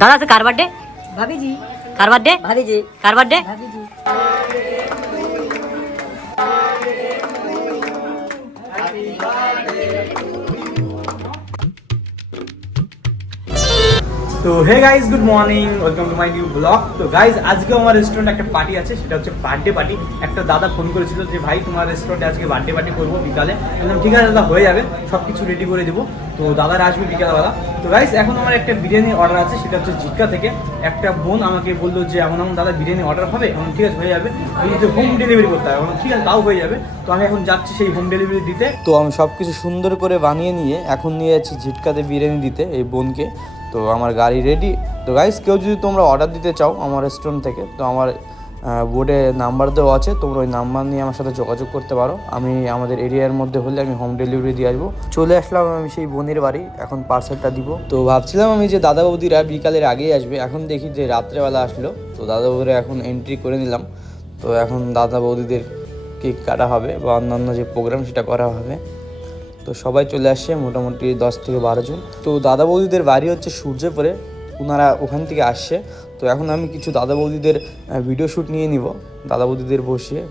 दादा से car birthday भाभी जी कार बर्थडे भाभी जी कार बर्थडे भाभी जी তো hey guys good morning welcome to my new blog. তো গাইজ আজকে আমার রেস্টুরেন্টে একটা পার্টি আছে, সেটা হচ্ছে বার্থডে পার্টি। একটা দাদা ফোন করেছিল যে ভাই তোমার রেস্টুরেন্টে আজকে বার্থডে পার্টি করবো বিকালে। বললাম ঠিক আছে দাদা, হয়ে যাবে, সব কিছু রেডি করে দেবো। তো দাদারা আসবে বিকালবেলা। তো গাইজ এখন আমার একটা বিরিয়ানির অর্ডার আছে, সেটা হচ্ছে জিটকা থেকে। একটা বোন আমাকে বললো যে এমন এমন দাদা বিরিয়ানি অর্ডার হবে, এখন ঠিক আছে হয়ে যাবে, বললো যে হোম ডেলিভারি করতে হবে। ঠিক আছে তাও হয়ে যাবে। তো আমি এখন যাচ্ছি সেই হোম ডেলিভারি দিতে। তো আমি সব কিছু সুন্দর করে বানিয়ে নিয়ে এখন নিয়ে যাচ্ছি ঝিটকাতে বিরিয়ানি দিতে এই বোনকে। তো আমার গাড়ি রেডি। তো গাইস, কেউ যদি তোমরা অর্ডার দিতে চাও আমার রেস্টুরেন্ট থেকে, তো আমার বোর্ডে নাম্বার দেওয়া আছে, তোমরা ওই নাম্বার নিয়ে আমার সাথে যোগাযোগ করতে পারো। আমি আমাদের এরিয়ার মধ্যে হলে আমি হোম ডেলিভারি দিয়ে আসবো। চলে আসলাম আমি সেই বোনের বাড়ি, এখন পার্সেলটা দিব। তো ভাবছিলাম আমি যে দাদা বৌদিরা বিকালের আগেই আসবে, এখন দেখি যে রাত্রেবেলা আসলো। তো দাদা বৌদিরা এখন এন্ট্রি করে নিলাম। তো এখন দাদা বৌদিদের কেক কাটা হবে বা অন্যান্য যে প্রোগ্রাম সেটা করা হবে। তো সবাই চলে আসছে, মোটামুটি 10 থেকে 12 জন। তো দাদা বৌদিদের বাড়ি হচ্ছে সূর্যপুরে, ওনারা ওখান থেকে আসছে। তো এখন আমি কিছু দাদা বৌদিদের ভিডিও শ্যুট নিয়ে নিব, দাদা বৌদিদের বসিয়ে।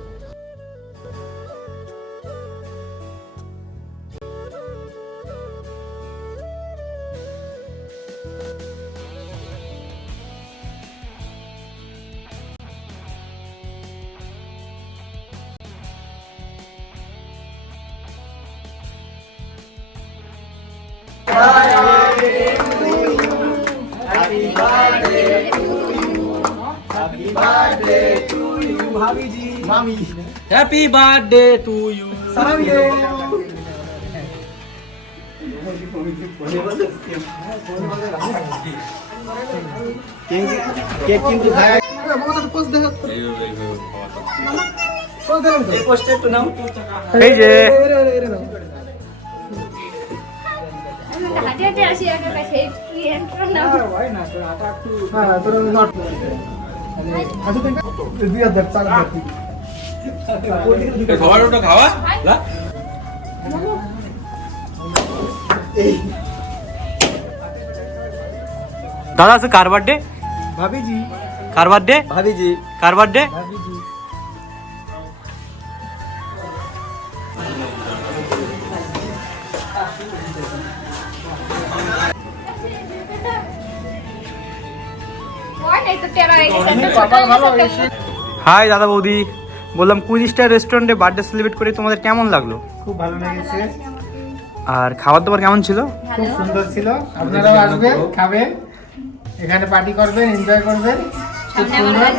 Happy birthday to you. Cake কিন্তু এই যে সবার ওটা খাওয়া दादा से कार बर्थडे ভাবি জি कार बर्थडे ভাবি জি कार बर्थडे ভাবি জি। হাই দাদা বৌদি, বললাম কুইন স্টার রেস্টুরেন্টে বার্থডে সেলিব্রেট করে তোমাদের কেমন লাগলো? খুব ভালো লেগেছে, আর খাবার দাবার কেমন ছিল? খুব সুন্দর ছিল। আপনারাও আসবেন, খাবেন, এখানে পার্টি করবেন, এনজয় করবেন। খুব সুন্দর।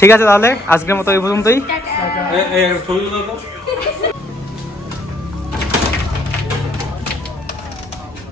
ঠিক আছে তাহলে আজকের মতো এই পর্যন্তই। ছবি তুলো তো।